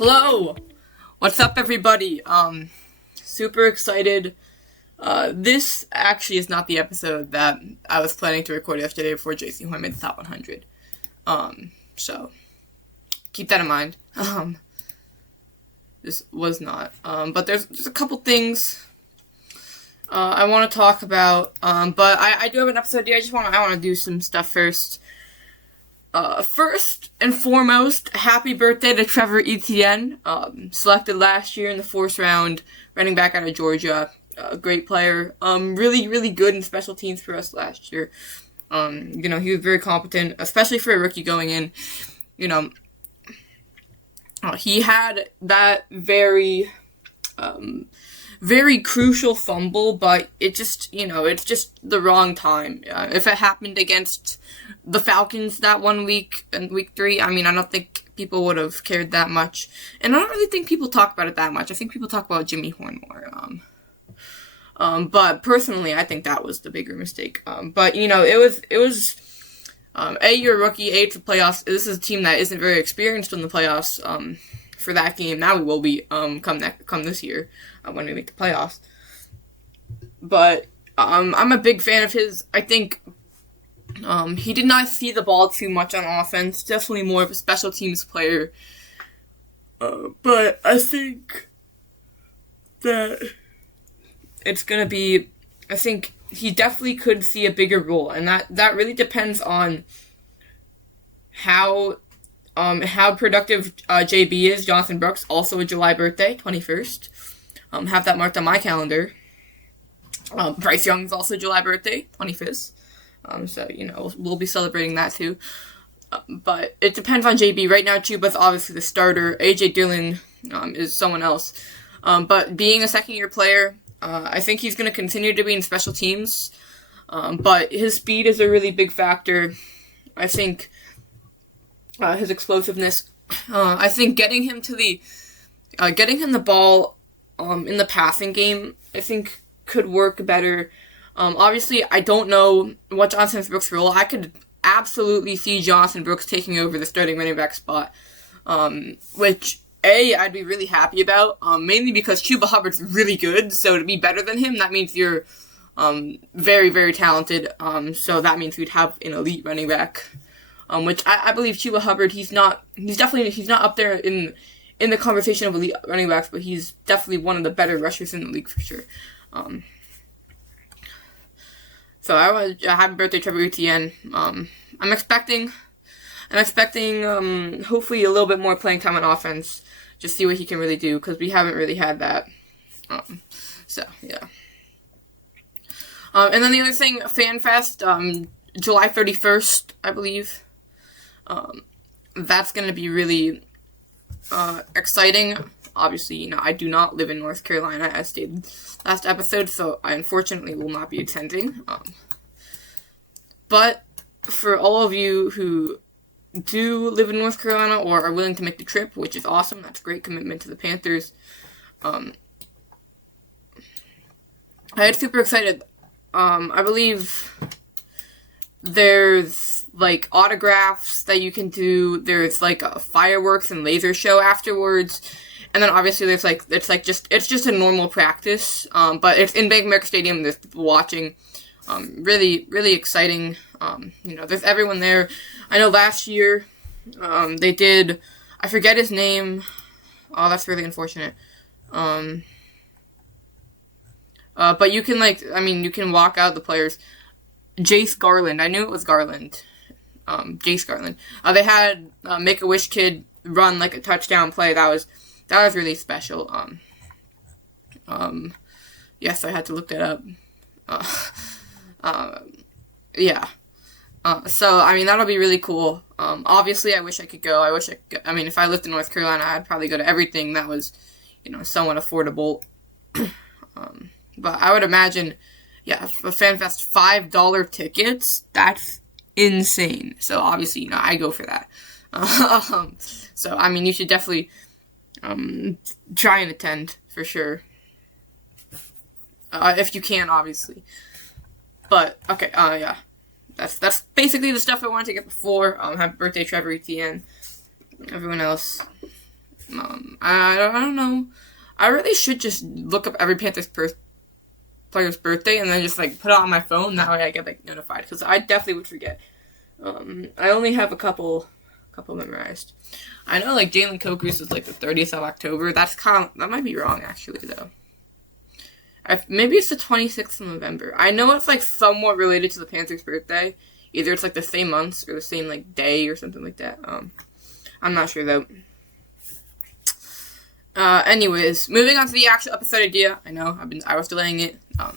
Hello! What's up, everybody? Super excited. This actually is not the episode that I was planning to record yesterday before JC Horn made the top 100. So keep that in mind. This was not. But there's a couple things I want to talk about. But I do have an episode here. I want to do some stuff first. First and foremost, happy birthday to Trevor Etienne, selected last year in the 4th round, running back out of Georgia. Great player. Really good in special teams for us last year. He was very competent, especially for a rookie going in. He had that very crucial fumble, but it's just the wrong time. If it happened against the Falcons that one week in week 3, I don't think people would have cared that much. And I don't really think people talk about it that much. I think people talk about Jimmy Horn more. But personally, I think that was the bigger mistake. But it was you're a rookie, it's the playoffs. This is a team that isn't very experienced in the playoffs. For that game, now we will be come this year when we make the playoffs. But I'm a big fan of his. I think he did not see the ball too much on offense. Definitely more of a special teams player. But I think that it's gonna be. I think he definitely could see a bigger role, and that really depends on how productive JB is. Jonathan Brooks, also a July birthday, 21st. Have that marked on my calendar. Bryce Young is also July birthday, 25th. So we'll be celebrating that too. But it depends on JB. Right now, Chuba's obviously the starter. AJ Dillon is someone else. But being a second-year player, I think he's going to continue to be in special teams. But his speed is a really big factor. I think his explosiveness. I think getting him the ball in the passing game, I think could work better. Obviously, I don't know what Jonathan Brooks' role. I could absolutely see Jonathan Brooks taking over the starting running back spot, which I'd be really happy about. Mainly because Chuba Hubbard's really good, so to be better than him, that means you're very, very talented. So that means we'd have an elite running back. Which I believe Chuba Hubbard, he's not up there in the conversation of elite running backs, but he's definitely one of the better rushers in the league for sure. So I want to happy birthday, Trevor Etienne. I'm expecting hopefully a little bit more playing time on offense, just see what he can really do, because we haven't really had that. So yeah. And then the other thing, FanFest, July 31st, I believe. That's going to be really exciting. Obviously, I do not live in North Carolina, as stated last episode, so I unfortunately will not be attending. But for all of you who do live in North Carolina or are willing to make the trip, which is awesome, that's a great commitment to the Panthers. I am super excited. I believe there's autographs that you can do. There's a fireworks and laser show afterwards, and then obviously there's it's just a normal practice. But it's in Bank of America Stadium. There's people watching. Really exciting. There's everyone there. I know last year, they did. I forget his name. Oh, that's really unfortunate. But you can you can walk out the players. Jace Garland. I knew it was Garland. Jace Garland. They had Make-A-Wish kid run a touchdown play. That was really special. Yes, I had to look that up. Yeah. So that'll be really cool. Obviously, I wish I could go. If I lived in North Carolina, I'd probably go to everything that was, somewhat affordable. But I would imagine, for FanFest, $5 tickets, that's insane. So obviously, I go for that. So you should definitely try and attend for sure, if you can, obviously. But okay, yeah, that's basically the stuff I wanted to get before. Happy birthday, Trevor Etienne. Everyone else, I don't know. I really should just look up every Panthers player's birthday and then just like put it on my phone. That way I get like notified, because I definitely would forget. I only have a couple memorized. I know like Jalen Coker's is like the 30th of October. That might be wrong actually though. Maybe it's the 26th of November. I know it's like somewhat related to the Panthers' birthday. Either it's like the same months or the same like day or something like that. I'm not sure though. Anyways, moving on to the actual episode idea. I know I was delaying it. I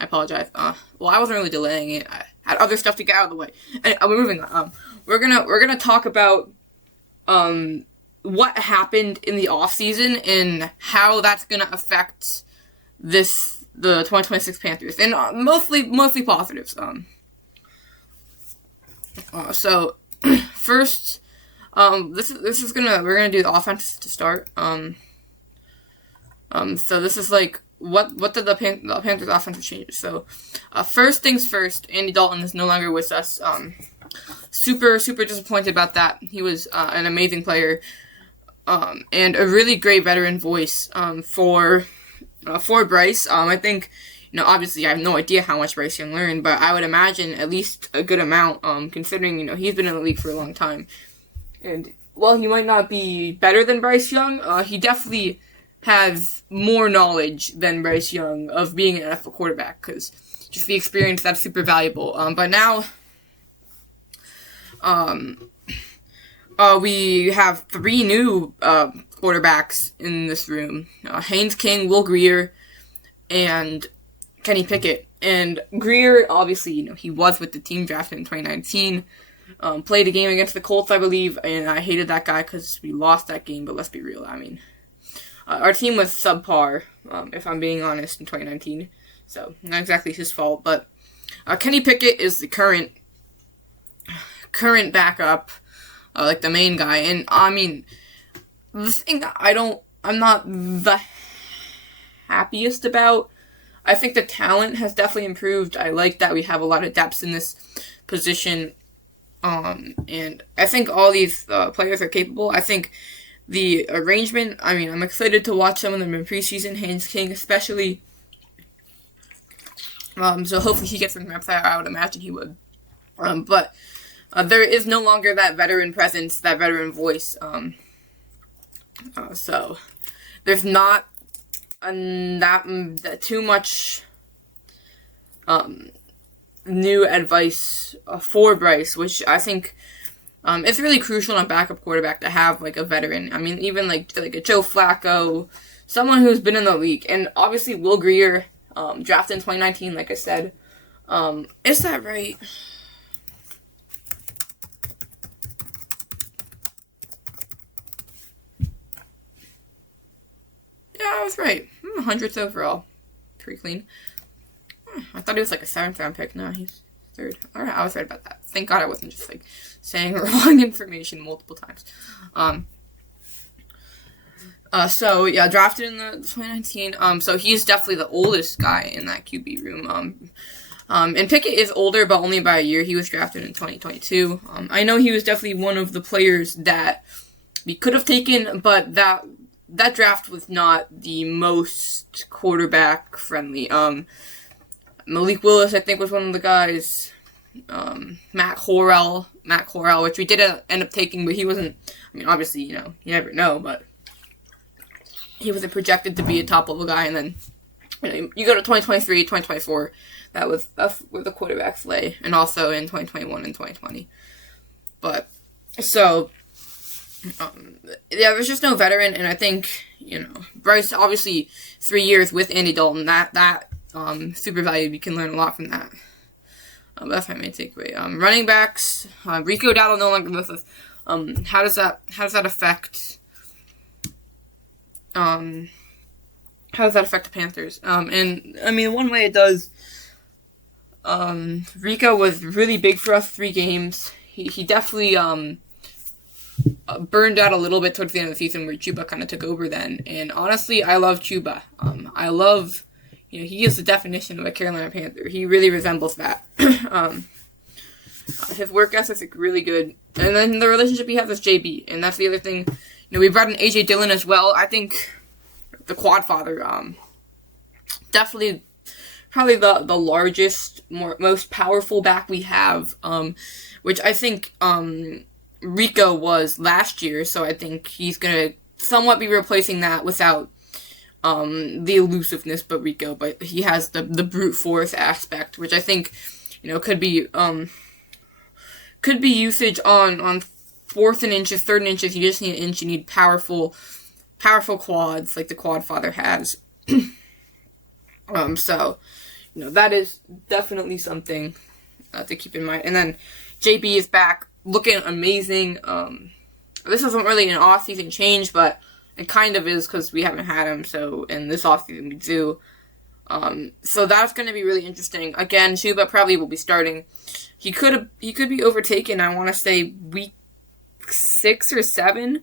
apologize. Well, I wasn't really delaying it. I had other stuff to get out of the way. And we're moving on. We're gonna talk about what happened in the off season and how that's gonna affect the 2026 Panthers, and mostly positives. So first, we're gonna do the offense to start. So this is like what did the Panthers offensive changes? So, first things first, Andy Dalton is no longer with us. Super disappointed about that. He was an amazing player, and a really great veteran voice for Bryce. I think, obviously I have no idea how much Bryce Young learned, but I would imagine at least a good amount, considering, he's been in the league for a long time. And while he might not be better than Bryce Young, he definitely has more knowledge than Bryce Young of being an NFL quarterback, because just the experience, that's super valuable. But now, we have 3 new quarterbacks in this room. Haynes King, Will Grier, and Kenny Pickett. And Grier, obviously, he was with the team drafted in 2019. Played a game against the Colts, I believe, and I hated that guy because we lost that game, but let's be real. I mean, our team was subpar, if I'm being honest, in 2019. So, not exactly his fault, but Kenny Pickett is the current backup, like the main guy. And, I mean, the thing that I'm not the happiest about, I think the talent has definitely improved. I like that we have a lot of depth in this position. And I think all these players are capable. I think the arrangement, I'm excited to watch some of them in preseason, Haynes King especially. So hopefully he gets some reps. I would imagine he would. But there is no longer that veteran presence, that veteran voice. So there's not that too much new advice for Bryce, which I think it's really crucial in a backup quarterback to have like a veteran. Even like a Joe Flacco, someone who's been in the league. And obviously Will Grier, drafted in 2019, like I said. Is that right? Yeah, I was right. 100th overall. Pretty clean. I thought he was like a 7th round pick. No, he's 3rd. Alright, I was right about that. Thank God I wasn't just like saying wrong information multiple times. So yeah, drafted in the 2019. So he's definitely the oldest guy in that QB room. And Pickett is older, but only by a year. He was drafted in 2022. I know he was definitely one of the players that we could have taken, but that draft was not the most quarterback friendly. Malik Willis, I think, was one of the guys. Matt Corral, which we did end up taking, but he wasn't. Obviously, you never know, but he wasn't projected to be a top level guy. And then, you go to 2023, 2024. That's where the quarterbacks lay, and also in 2021 and 2020. But so. There's just no veteran, and I think, Bryce, obviously, 3 years with Andy Dalton, that super valued. We can learn a lot from that. That's my main takeaway. Running backs, Rico Dowdle no longer with us. How does that affect, the Panthers? And, one way it does, Rico was really big for us 3 games. He definitely, burned out a little bit towards the end of the season where Chuba kind of took over then. And honestly, I love Chuba. I love, he is the definition of a Carolina Panther. He really resembles that. His work ethic is really good. And then the relationship he has with JB. And that's the other thing, we brought in AJ Dillon as well. I think the quad father, definitely probably the largest, most powerful back we have, which I think Rico was last year, so I think he's going to somewhat be replacing that without the elusiveness but he has the brute force aspect, which I think, could be usage on fourth and inches, third and inches. You just need an inch. You need powerful quads like the quad father has. So, that is definitely something to keep in mind. And then JB is back, looking amazing. This isn't really an off-season change, but it kind of is because we haven't had him. So in this off-season we do. So that's going to be really interesting. Again, Chuba probably will be starting. He could be overtaken. I want to say week 6 or 7.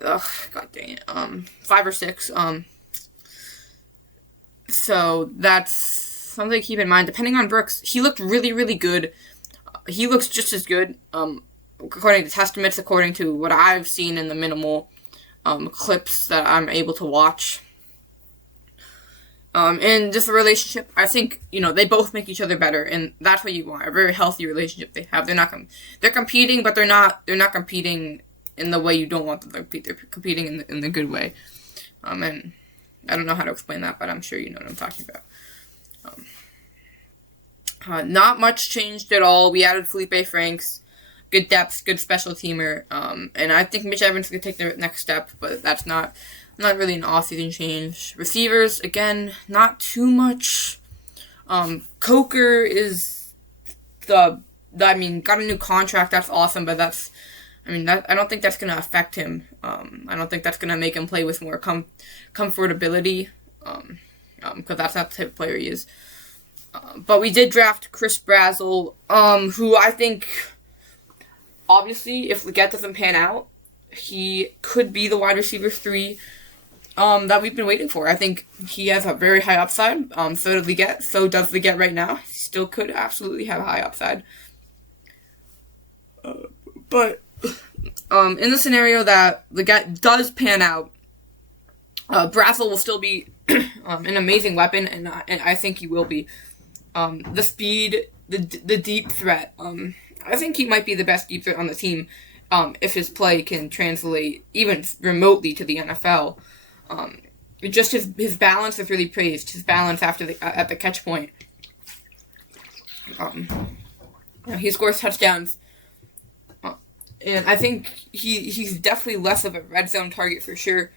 Ugh, god dang it. 5 or 6. So that's something to keep in mind. Depending on Brooks, he looked really, really good. He looks just as good, according to Testaments, according to what I've seen in the minimal clips that I'm able to watch. And just the relationship, I think, they both make each other better, and that's what you want, a very healthy relationship they have. They're competing, but they're not competing in the way you don't want them to compete. They're competing in the good way. And I don't know how to explain that, but I'm sure you know what I'm talking about. Not much changed at all. We added Felipe Franks, good depth, good special teamer, and I think Mitch Evans could take the next step, but that's not really an off-season change. Receivers, again, not too much. Coker is got a new contract. That's awesome, but I don't think that's going to affect him. I don't think that's going to make him play with more comfortability, because that's not the type of player he is. But we did draft Chris Brazzell, who I think, obviously, if Leggett doesn't pan out, he could be the wide receiver 3 that we've been waiting for. I think he has a very high upside. So does Leggett right now. He still could absolutely have a high upside. But in the scenario that Leggett does pan out, Brazzell will still be an amazing weapon, and I think he will be. The speed, the deep threat. I think he might be the best deep threat on the team, if his play can translate even remotely to the NFL. Just his balance is really praised. His balance at the catch point. He scores touchdowns, and I think he's definitely less of a red zone target for sure.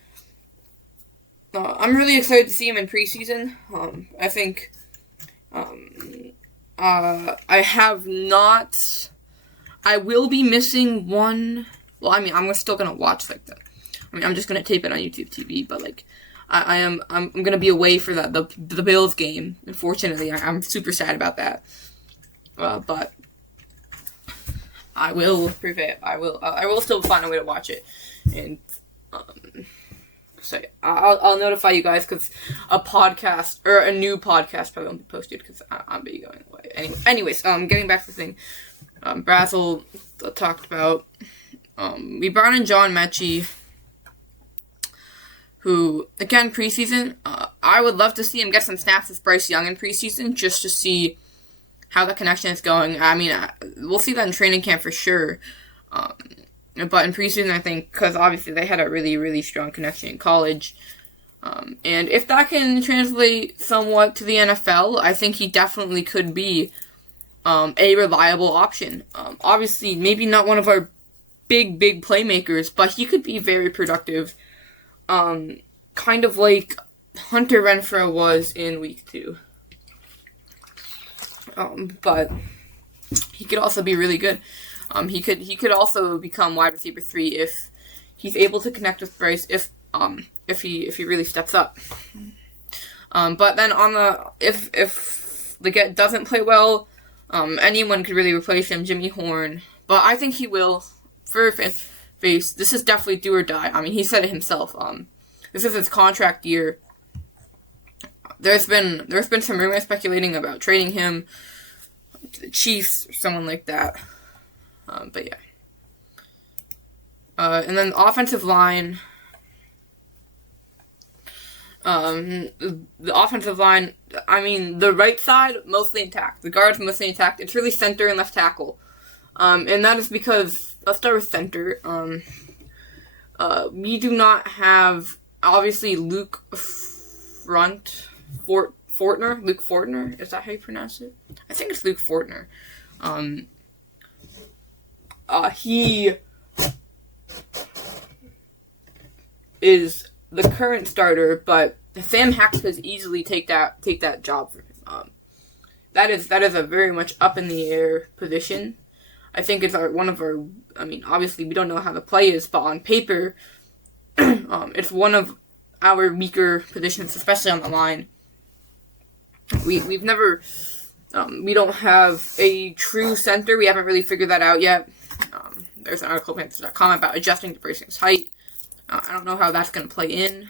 I'm really excited to see him in preseason. I think. I will be missing one. Well, I'm still gonna watch I'm just gonna tape it on YouTube TV, but I'm gonna be away for the Bills game. Unfortunately, I'm super sad about that. But I will prevail. I will still find a way to watch it, and so I'll notify you guys, because a podcast or a new podcast probably won't be posted because I'll be going away. Anyways, getting back to the thing, Brazzell talked about. We brought in John Mechie, who, again, preseason, I would love to see him get some snaps with Bryce Young in preseason, just to see how the connection is going. We'll see that in training camp for sure. But in preseason, I think, because obviously they had a really, really strong connection in college. And if that can translate somewhat to the NFL, I think he definitely could be a reliable option. Obviously, maybe not one of our big playmakers, but he could be very productive. Kind of like Hunter Renfrow was in week 2. But he could also be really good. He could also become wide receiver 3 if he's able to connect with Bryce, if he really steps up. But then if Leggett doesn't play well, anyone could really replace him, Jimmy Horn. But I think he will. For face, this is definitely do or die. He said it himself. This is his contract year. There's been some rumors speculating about trading him to the Chiefs or someone like that. But yeah. And then the offensive line. The offensive line, I mean, the right side, mostly intact. The guards, mostly intact. It's really center and left tackle. And that is because, let's start with center. We do not have, obviously, Luke Fortner, is that how you pronounce it? I think it's Luke Fortner. He is the current starter, but Sam Hack could easily take that job from him. That is a very much up in the air position. I think it's one of our. I mean, obviously we don't know how the play is, but on paper, it's one of our weaker positions, especially on the line. We've never. We don't have a true center. We haven't really figured that out yet. There's an article on Panthers.com about adjusting to Bracing's height. I don't know how that's going to play in,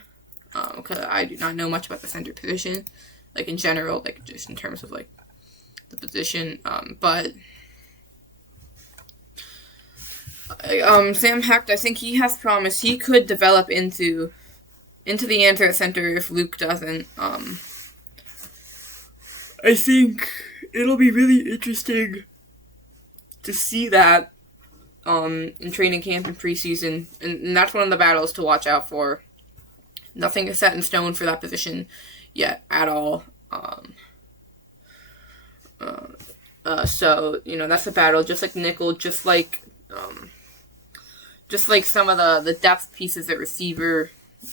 because I do not know much about the center position, like in general, like just in terms of like the position. But Sam Hecht, I think he has promise. He could develop into the answer at center if Luke doesn't. I think it'll be really interesting to see that in training camp and preseason, and that's one of the battles to watch out for. Nothing is set in stone for that position yet at all. So that's a battle, just like nickel, just like some of the depth pieces at receiver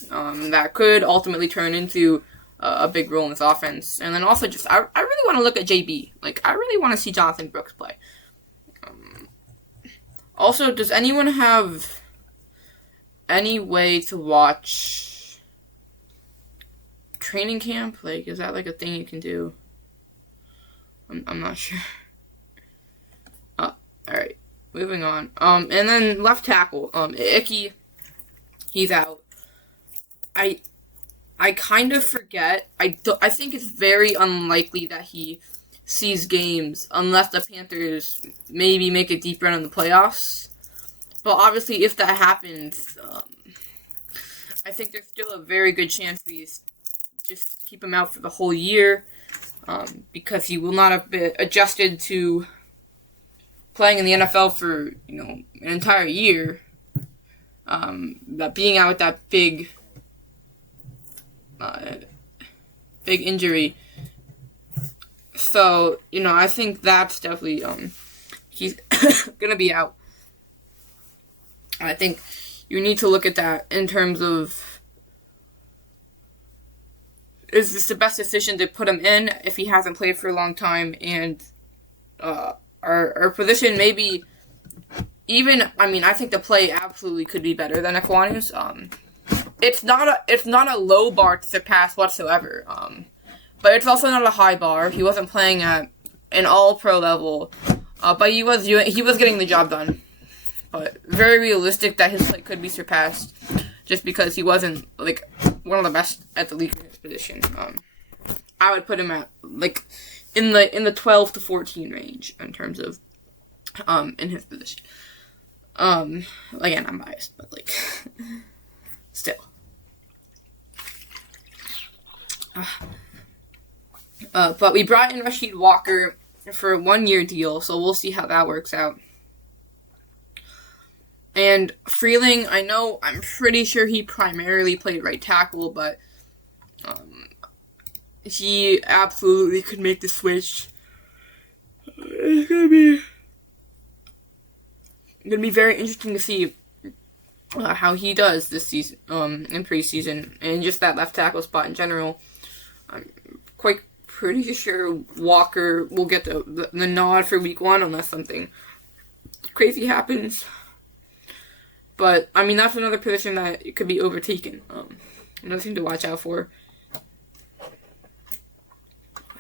that could ultimately turn into a big role in this offense. And then also I really want to look at JB. Like, I really want to see Jonathan Brooks play. Also, does anyone have any way to watch training camp? Like, is that like a thing you can do? I'm not sure. Alright, moving on. And then left tackle, Icky, he's out. I kind of forget. I think it's very unlikely that he sees games unless the Panthers maybe make a deep run in the playoffs. But obviously, if that happens, I think there's still a very good chance we just keep him out for the whole year, because he will not have been adjusted to playing in the NFL for an entire year. That being out with that big injury. So, I think that's definitely, he's gonna be out. I think you need to look at that in terms of, is this the best decision to put him in if he hasn't played for a long time, and, our position maybe, I think the play absolutely could be better than Ekwanu's. It's not a low bar to surpass whatsoever, but it's also not a high bar. He wasn't playing at an all-pro level, but he was getting the job done. But very realistic that his play could be surpassed, just because he wasn't like one of the best at the league in his position. I would put him at like in the 12 to 14 range in terms of in his position. Again, I'm biased, but like still. But we brought in Rasheed Walker for a 1-year deal, so we'll see how that works out. And Freeling, I'm pretty sure he primarily played right tackle, but he absolutely could make the switch. It's gonna be very interesting to see how he does this season, in preseason, and just that left tackle spot in general. I'm quite pretty sure Walker will get the nod for week 1 unless something crazy happens. But, that's another position that could be overtaken. Another thing to watch out for.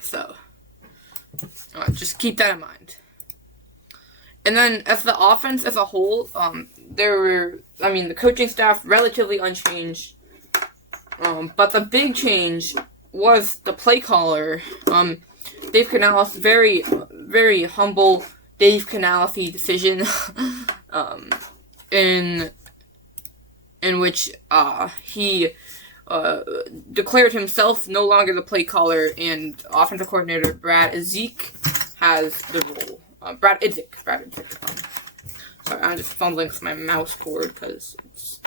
So, just keep that in mind. And then, as the offense as a whole, the coaching staff relatively unchanged. But the big change was the play caller. Dave Canales, very, very humble Dave Canales decision in in which he declared himself no longer the play caller, and offensive coordinator Brad Idzik has the role. Brad Idzik. Sorry, I'm just fumbling with my mouse cord because it's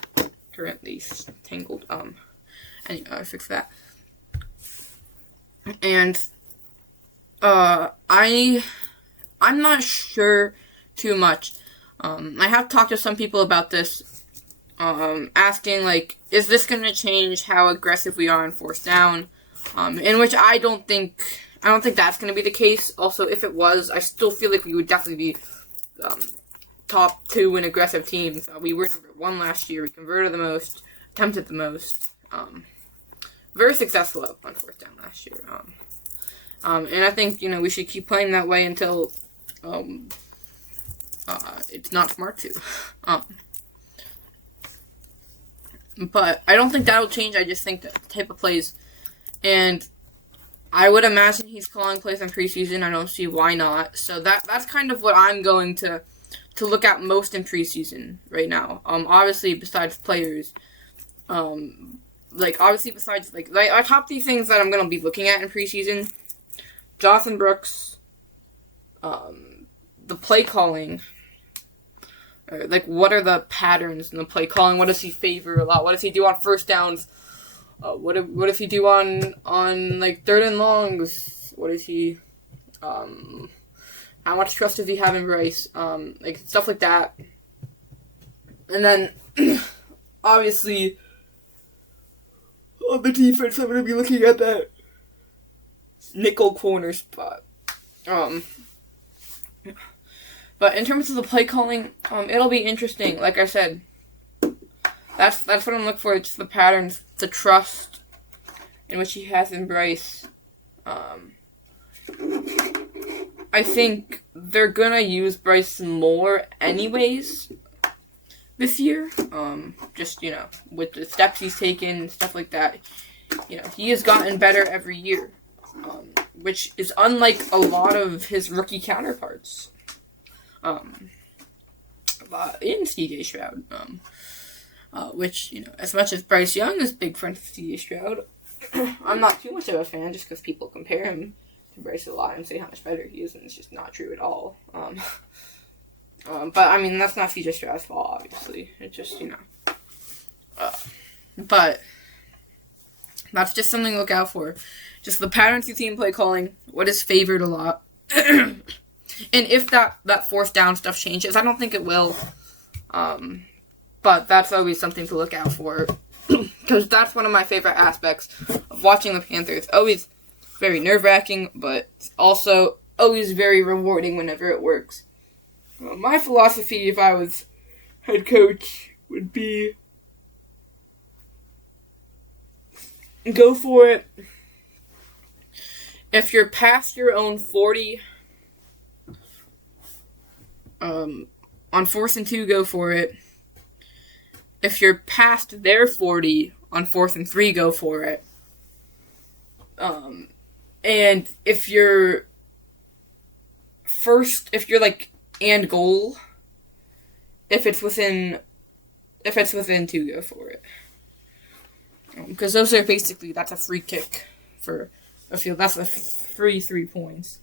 currently tangled. Anyway, I fixed that. And I'm not sure too much. I have talked to some people about this, asking, like, is this going to change how aggressive we are on fourth down? In which I don't think that's going to be the case. Also, if it was, I still feel like we would definitely be top 2 in aggressive teams. We were number 1 last year. We converted the most, attempted the most. Very successful on fourth down last year. And I think, we should keep playing that way until it's not smart to. But I don't think that'll change. I just think that the type of plays, and I would imagine he's calling plays in preseason. I don't see why not. So that's kind of what I'm going to look at most in preseason right now. Obviously besides players, besides our top 3 things that I'm going to be looking at in preseason: Jonathan Brooks, the play calling. What are the patterns in the play calling? What does he favor a lot? What does he do on first downs? What does he do on third and longs? What is he? How much trust does he have in Bryce? Stuff like that. And then, obviously, on the defense, I'm going to be looking at that nickel corner spot. But in terms of the play calling, it'll be interesting. Like I said, that's what I'm looking for. Just the patterns, the trust in which he has in Bryce. I think they're gonna use Bryce more anyways this year. Just with the steps he's taken, stuff like that. He has gotten better every year, which is unlike a lot of his rookie counterparts. In C.J. Stroud, which, as much as Bryce Young is big friend of C.J. Stroud, I'm not too much of a fan just because people compare him to Bryce a lot and say how much better he is, and it's just not true at all. But, I mean, that's not C.J. Stroud's fault, obviously. It's just, but that's just something to look out for. Just the patterns you see in play calling, what is favored a lot. And if that fourth down stuff changes, I don't think it will. But that's always something to look out for. Because that's one of my favorite aspects of watching the Panthers. Always very nerve-wracking, but also always very rewarding whenever it works. My philosophy, if I was head coach, would be go for it. If you're past your own 40... on 4th and 2, go for it. If you're past their 40 on 4th and 3, go for it. And if you're and goal, if it's within 2, go for it. Because those are basically, that's a free kick for a field. That's a free 3 points.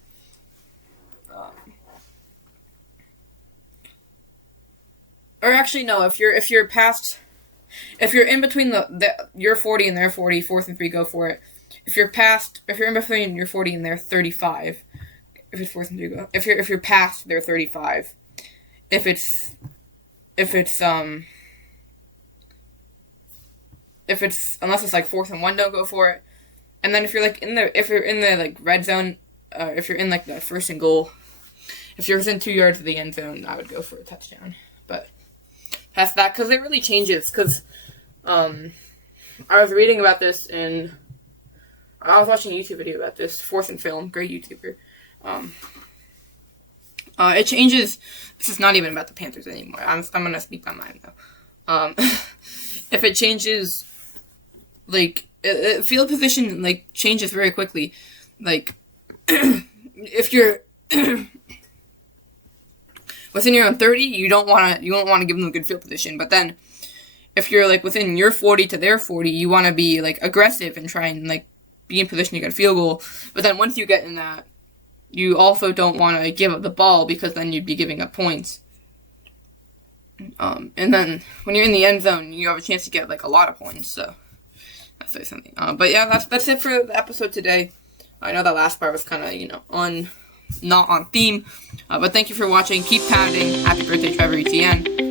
Or actually, no. If you're in between your 40 and their 40, 4th and 3, go for it. If you're in between your 40 and their 35, if it's 4th and 3, go. If you're past their 35, if it's unless it's 4th and 1, don't go for it. And then if you're in the red zone, if you're in the 1st and goal, if you're within 2 yards of the end zone, I would go for a touchdown. But past that, because it really changes. Because I was reading about this I was watching a YouTube video about this. Fourth and Film, great YouTuber. It changes. This is not even about the Panthers anymore. I'm gonna speak my mind though. If it changes, field position changes very quickly. If you're within your own 30, you won't want to give them a good field position. But then, if you're like within your 40 to their 40, you want to be like aggressive and try and like be in position to get a field goal. But then once you get in that, you also don't want to give up the ball because then you'd be giving up points. And then when you're in the end zone, you have a chance to get like a lot of points. So that's like something. But yeah, that's it for the episode today. I know that last part was kind of not on theme. But thank you for watching. Keep pounding. Happy birthday, Trevor Etienne.